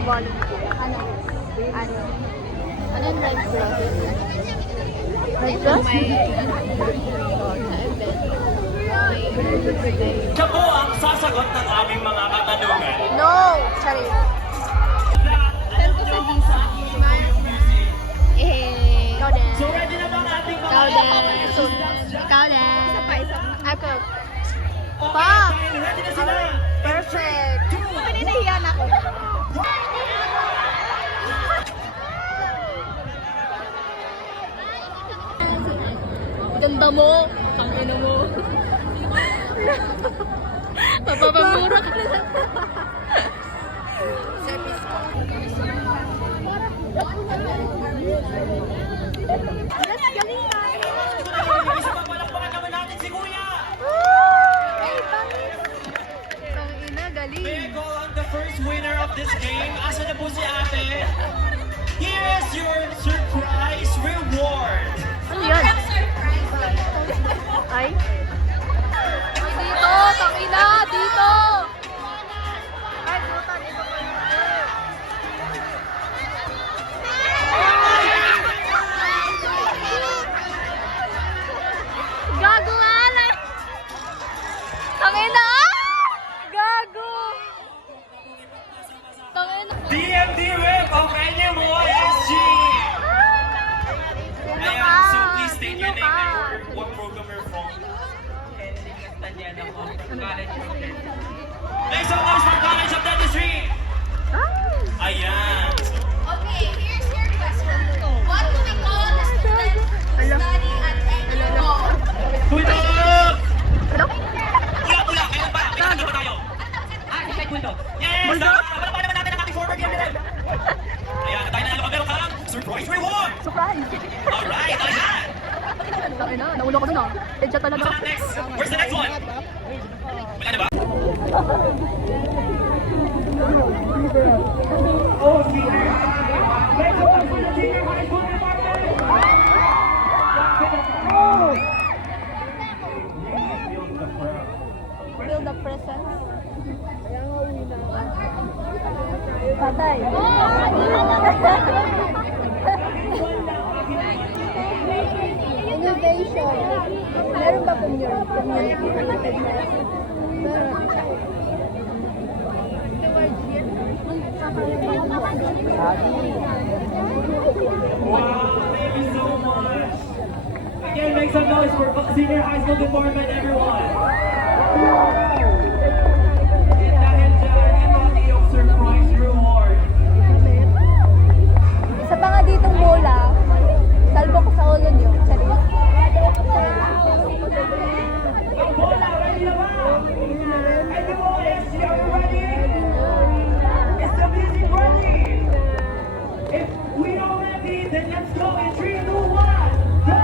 mag-volunteer. Ano? Ano yung red cross? Red cross? Siya po ang sasagot ng aming mga katanungan. No! Sorry. Send ko sa visa. Ikaw din. So ready na ba ang ating mga Ikaw din. Ikaw din. Isa pa, isa. Ako. Pa! Ready na sila? Perfect. Pininahiyan ako. Ganda mo. Ang ina mo. Mapapamura ka na. Service ko. Let's galing na. Isa pa palakpakan naman natin si Kuya! Ay, pangit. Ang ina, galing. May I call on the first winner of this game? Asa na po si ate? Here is your surprise reward! Ano yan? Ay? Dito! Tangina! Dito! Ay, puta, dito pa yun. Gago nga lang! Tangina! Gago! Tangina! DMD Whip of NMO SG! Ayan, so please state your name and what program you're from. Make some noise for College of Dentistry! Ayan! Okay, here's your question. What do we call the students who study at NMO? Bulldog! Hello? Pula! Kailan ba? May kasama ba tayo? Si Kate Bulldog. Yes! Palapalapan naman natin ang ating former game nila. Ayan, tayo na meron kang surprise reward! Surprise! Alright, ayan! Tangina, naulo ko dun ah. Edja talaga. What's next? Where's the next one? Wala na ba? Oh, senior! Let's go to the senior high school department! Feel the presence. Patay. Innovation. Meron ba community-related message? Wow, thank you so much! Again, make some noise for senior high school department, everyone! And dahil dyan, ito ang iyong surprise reward. Sa pa nga ditong bola, salvo ko sa ulo niyo. Charis. Ang bola, ready na ba? NMO SG, are you ready? Is the music ready? If we are ready, then let's go in 3, 2, 1, go!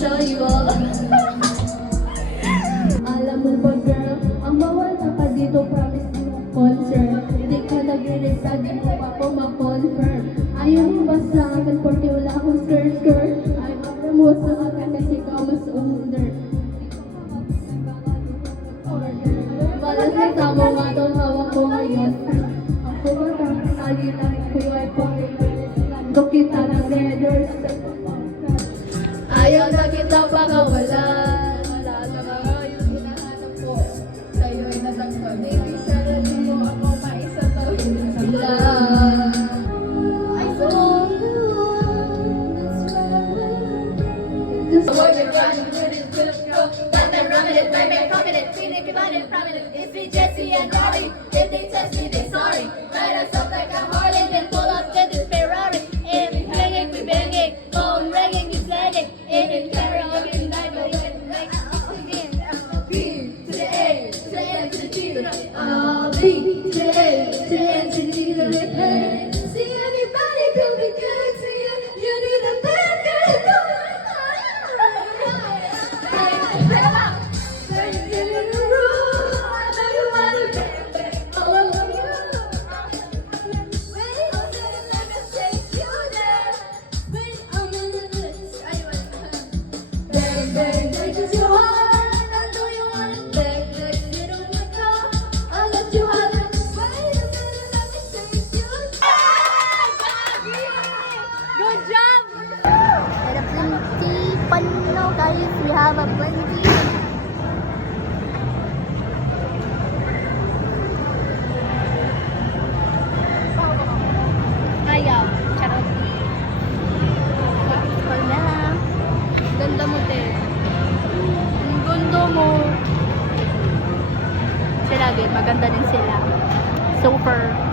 show you all. Alam mo ba girl, ang bawal na pa dito, promise mo concern. Hindi ka nag-read sa di mo pa po ma-confirm. Ayaw mo ba sa akin, porque wala akong skirt. Ayaw mo sa akin kasi ikaw mas under. Balas na tamo nga itong hawak ko ngayon. Ako ba tapos alilangit ko yung iPhone. Kung kita ng letters. Ayaw na kita pakawalan. Wala na mga yung hinahanap ko. Sa'yo'y natagpag. Maybe sarili mo ako maisa to. Sila. I saw you. That's why you're running with it, good girl. Let them run it, let me confident. Feeling divided, prominent. If it's Jesse and Rory, if they test me, they sorry. Ride us up like a Harley, then pull up to this Ferrari. And we banging, we banging. Phone ringing, we sliding. And in karaoke, night, but it's like B to the A, to the N to the G. B to the A, to the N to the G. See everybody coming good to you. You need a bad guy. Good job! And a plenty fun now, guys. We have a plenty. Ayaw. Charot. Call na lang. Ganda mo, te. Ang ganda mo. Sila, din. Maganda din sila. Super.